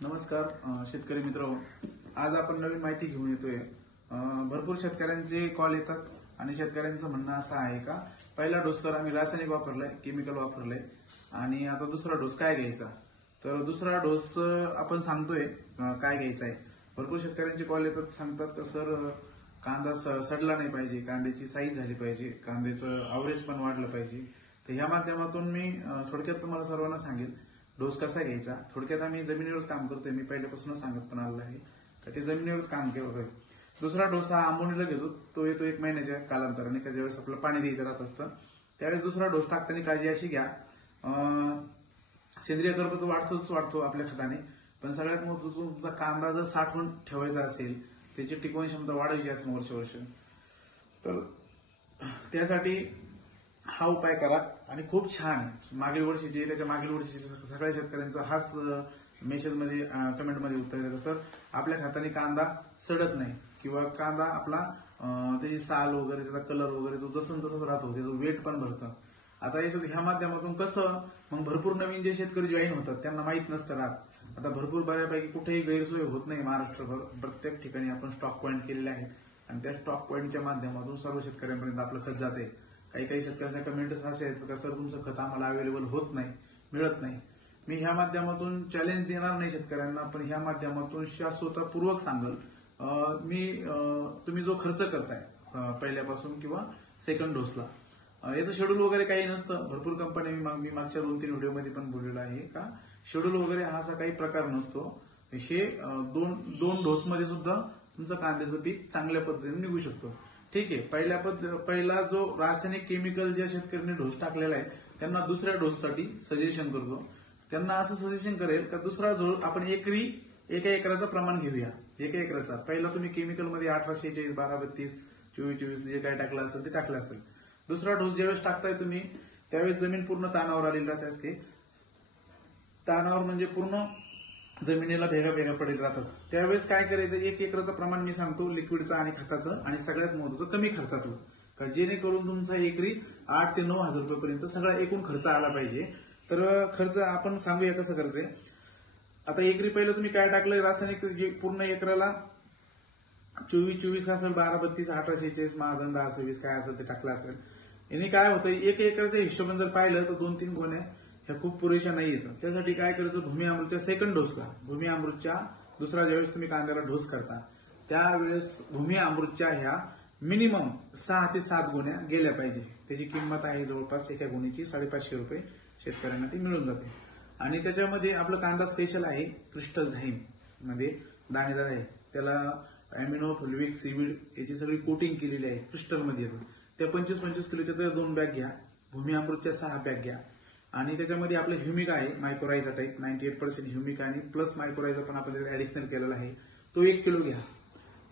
नमस्कार शेतकरी मित्र, आज आपण नवीन माहिती घेऊन येतोय। भरपूर शेतकऱ्यांचे कॉल येतात आणि शेतकऱ्यांचं म्हणणं असं आहे का पहिला डोस तर आम्ही रासायनिक वापरलाय, केमिकल वापरलंय आणि आता दुसरा डोस काय घ्यायचा। तर दुसरा डोस आपण सांगतोय काय घ्यायचा आहे। भरपूर शेतकऱ्यांचे कॉल येतात, सांगतात का सर कांदा सडला नाही पाहिजे, कांद्याची साईज झाली पाहिजे, कांद्याचं अवरेज पण वाढलं पाहिजे। तर ह्या माध्यमातून मी थोडक्यात तुम्हाला सर्वांना सांगेल डोस कसा घ्यायचा। थोडक्यात आम्ही जमिनीवरच काम करतोय, मी पहिल्यापासूनच सांगत पण आलेलो आहे का ते जमिनीवरच काम करतोय। दुसरा डोस हा आंबोनीला घेतो, तो येतो 1 महिन्याच्या कालांतराने, का ज्यावेळेस आपल्याला पाणी द्यायचं राहत असतं त्यावेळेस दुसरा डोस टाकताना काळजी अशी घ्या, सेंद्रिय कर्ब तो वाढतो आपल्या खताने, पण सगळ्यात महत्त्वाचं तुमचा कांदा जर साठवून ठेवायचा असेल, त्याची टिकवण क्षमता वाढवायची असेल वर्ष तर त्यासाठी हा उपाय करा आणि खूप छान आहे। मागील वर्षीचे त्याच्या मागील वर्षीचे सगळ्या शेतकऱ्यांचा हाच मेसेजमध्ये कमेंटमध्ये उत्तर येतं, सर आपल्या हाताने कांदा सडत नाही किंवा कांदा आपला त्याची साल वगैरे त्याचा कलर वगैरे तो जसं तसंच राहतो, त्याचं वेट पण भरतं। आता याच्यात ह्या माध्यमातून कसं मग भरपूर नवीन जे शेतकरी जॉईन होतात त्यांना माहित नसतं राहत। आता भरपूर बऱ्यापैकी कुठेही गैरसोय होत नाही महाराष्ट्रभर, प्रत्येक ठिकाणी आपण स्टॉक पॉईंट केलेले आहेत आणि त्या स्टॉक पॉईंटच्या माध्यमातून सर्व शेतकऱ्यांपर्यंत आपलं खत जाते। काही शेतकऱ्यांच्या कमेंट्स असे आहेत का सर तुमचं खत आम्हाला अवेलेबल होत नाही, मिळत नाही। मी ह्या माध्यमातून चॅलेंज देणार नाही शेतकऱ्यांना, पण ह्या माध्यमातून शाश्वतपूर्वक सांगल तुम्ही जो खर्च करताय पहिल्यापासून किंवा सेकंड डोसला, याचं शेड्यूल वगैरे काही नसतं। भरपूर कंपन्या मी मागच्या 2-3 व्हिडिओमध्ये पण बोललेलो आहे का शेड्यूल वगैरे हा असा काही प्रकार नसतो। हे दोन डोसमध्ये सुद्धा तुमचं कांद्याचं पीक चांगल्या पद्धतीने निघू शकतो। ठीक आहे, पहिला जो रासायनिक केमिकल ज्या शेतकऱ्यांनी डोस टाकलेला आहे त्यांना दुसऱ्या डोससाठी सजेशन करतो, त्यांना असं सजेशन करेल का दुसरा डोस आपण एका एकराचं प्रमाण घेऊया। एका एकराचा पहिला तुम्ही केमिकलमध्ये 1846, 1232, 2424 जे काय टाकलं असेल ते टाकलं असेल। दुसरा डोस ज्यावेळेस टाकताय तुम्ही त्यावेळेस जमीन पूर्ण ताणावर आलेली राहते असते, ताणावर म्हणजे पूर्ण जमिनीला भेगा पडत राहतात। त्यावेळेस काय करायचं, 1 एकराचं प्रमाण मी सांगतो लिक्विडचं आणि खताचं, आणि सगळ्यात महत्त्वाचं कमी खर्चातलं, का जेणेकरून तुमचा एकरी 8 ते 9 हजार रुपयेपर्यंत सगळा एकूण खर्च आला पाहिजे। तर खर्च आपण सांगूया कसं करायचंय। आता एकरी पहिलं तुम्ही काय टाकलंय रासायनिक, पूर्ण एकराला 2424 असेल, 1232, 1846, महागंध 26 काय असेल ते टाकलं असेल। याने काय होतं, 1 एकराच्या हिशोबाने जर पाहिलं तर 2-3 गोण्या ह्या खूप पुरेशा नाही येतात। त्यासाठी काय करायचं, भूमी अमृतच्या सेकंड डोसला, भूमी अमृतच्या दुसरा ज्यावेळेस तुम्ही कांद्याला डोस करता त्यावेळेस भूमी अमृतच्या ह्या मिनिमम 6 ते 7 गोण्या गेल्या पाहिजे। त्याची किंमत आहे जवळपास एका गोणीची 550 रुपये, शेतकऱ्यांना ती मिळून जाते। आणि त्याच्यामध्ये आपलं कांदा स्पेशल आहे, क्रिस्टल झाईम मध्ये दाणेदार आहे, त्याला अॅमिनो, फुलविक, सीविड याची सगळी कोटिंग केलेली आहे, क्रिस्टलमध्ये येतो। त्या 25-25 किलोच्या त्या 2 बॅग घ्या, भूमी अमृतच्या 6 बॅग घ्या, आणि त्याच्यामध्ये आपलं ह्युमिक आहे मायक्रोरायझा टाईप 98% ह्युमिक आणि प्लस मायक्रोरायझा पण आपण ऍडिशनल केलेला आहे, तो 1 किलो घ्या।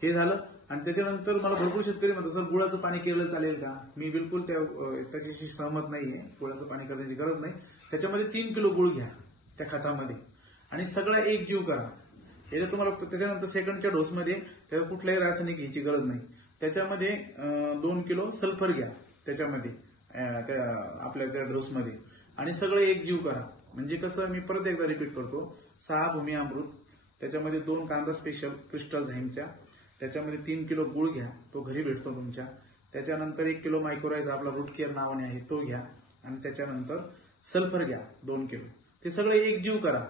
हे झालं। आणि त्याच्यानंतर मला भरपूर शेतकरी म्हणतात सर गुळाचं पाणी केलं चालेल का, मी बिलकुल त्याच्याशी सहमत नाहीये, गुळाचं पाणी करण्याची गरज नाही। त्याच्यामध्ये 3 किलो गुळ घ्या त्या खतामध्ये आणि सगळं एकजीव करा। याच्या तुम्हाला त्याच्यानंतर सेकंडच्या डोसमध्ये त्याला कुठल्याही रासायनिक घ्यायची गरज नाही। त्याच्यामध्ये 2 किलो सल्फर घ्या त्याच्यामध्ये आपल्या त्या डोसमध्ये, आणि सगळं एकजीव करा। म्हणजे कसं, मी परत एकदा रिपीट करतो, 6 भूमी अमृत, त्याच्यामध्ये 2 कांदा स्पेशल क्रिस्टल झाईमच्या, त्याच्यामध्ये 3 किलो गुळ घ्या, तो घरी भेटतो तुमच्या, त्याच्यानंतर 1 किलो मायक्रोरायझा आपला रूट केअर नावाने आहे तो घ्या, आणि त्याच्यानंतर सल्फर घ्या 2 किलो। ते सगळं एकजीव करा।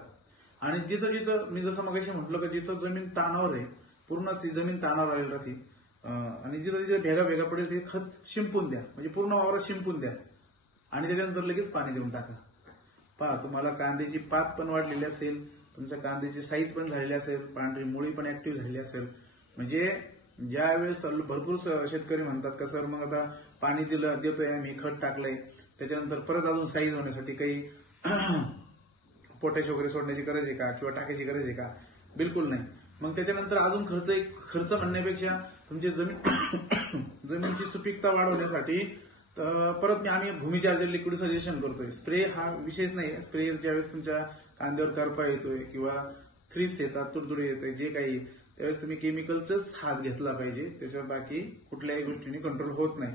आणि जिथं मी जसं मगाशी म्हटलं की जिथं जमीन ताणावर आहे, पूर्ण जमीन ताणावर आलेली राहते, आणि जिथं भेगा पडेल ते खत शिंपून द्या, म्हणजे पूर्ण वावरात शिंपून द्या, आणि त्याच्यानंतर लगेच पाणी देऊन टाका। पहा तुम्हाला कांद्याची पात पण वाढलेली असेल, तुमच्या कांद्याची साईज पण झालेली असेल, पांढरी मुळी पण ऍक्टिव्ह झालेली असेल। म्हणजे ज्या वेळेस भरपूर शेतकरी म्हणतात का सर मग आता पाणी देतोय आम्ही, खत टाकलंय, त्याच्यानंतर परत अजून साईज होण्यासाठी काही पोटॅश वगैरे सोडण्याची गरज आहे का किंवा टाकायची गरज आहे का, बिलकुल नाही। मग त्याच्यानंतर अजून खर्च म्हणण्यापेक्षा तुमची जमीनची सुपीकता वाढवण्यासाठी परत आम्ही भूमी चार्जर लिक्विड सजेशन करतोय। स्प्रे हा विशेष नाही, स्प्रे ज्यावेळेस तुमच्या कांद्यावर करपा येतोय किंवा थ्रिप्स येतात, तुडतुडे येते, जे काही त्यावेळेस तुम्ही केमिकलचाच हात घेतला पाहिजे, त्याच्यावर बाकी कुठल्याही गोष्टींनी कंट्रोल होत नाही।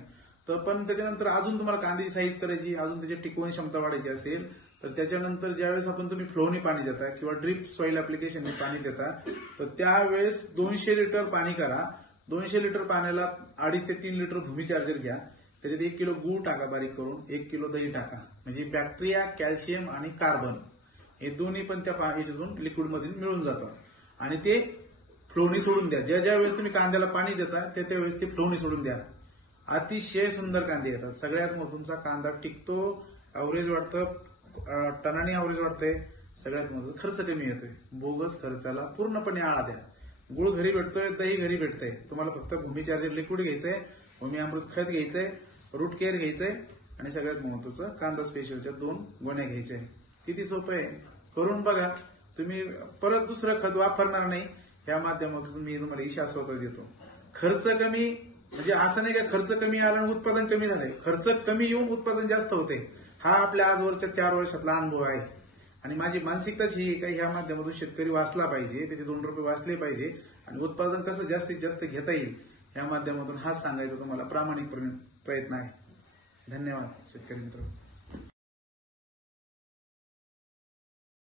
तर पण त्याच्यानंतर अजून तुम्हाला कांद्याची साईज करायची, अजून त्याची टिकवण क्षमता वाढायची असेल तर त्याच्यानंतर ज्यावेळेस आपण तुम्ही फ्लोनी पाणी देता किंवा ड्रिप सॉइल ऍप्लिकेशनने पाणी देता तर त्यावेळेस 200 लिटर पाणी करा. 200 लिटर पाण्याला 2.5 ते 3 लिटर भूमी चार्जर घ्या. त्याच्यात 1 किलो गूळ टाका बारीक करून, 1 किलो दही टाका. म्हणजे बॅक्टेरिया, कॅल्शियम आणि कार्बन हे दोन्ही पण त्या याच्यातून लिक्विड मध्ये मिळून जातं. आणि ते फ्लोनी सोडून द्या. ज्या वेळेस तुम्ही कांद्याला पाणी देता त्यावेळेस ते फ्लोनी सोडून द्या. अतिशय सुंदर कांदे येतात. सगळ्यात मग तुमचा कांदा टिकतो, अवरेज वाढतं, टनानी अवरेज वाढतंय, सगळ्यात महत्वाचं खर्च कमी येतोय. बोगस खर्चाला पूर्णपणे आळा द्या. गुळ घरी भेटतोय, दही घरी भेटतंय. तुम्हाला फक्त भूमी चार्जर लिक्विड घ्यायचंय, भूमी अमृत खत घ्यायचंय, रूट केअर घ्यायचंय आणि सगळ्यात महत्वाचं कांदा स्पेशलच्या 2 गोण्या घ्यायच्या. किती सोपं आहे, करून बघा. तुम्ही परत दुसरं खत वापरणार नाही. या माध्यमातून मी तुम्हाला विश्वास देतो. खर्च कमी म्हणजे असं नाही का खर्च कमी आला आणि उत्पादन कमी झालंय. खर्च कमी येऊन उत्पादन जास्त होते. हा आपल्या आजवरच्या 4 वर्षातला अनुभव आहे. आणि माझी मानसिकताच ही काही ह्या माध्यमातून शेतकरी वाचला पाहिजे, त्याचे 2 रुपये वाचले पाहिजे आणि उत्पादन कसं जास्तीत जास्त घेता येईल या माध्यमातून हाच सांगायचा तुम्हाला प्रामाणिक प्रयत्न आहे. धन्यवाद शेतकरी मित्र.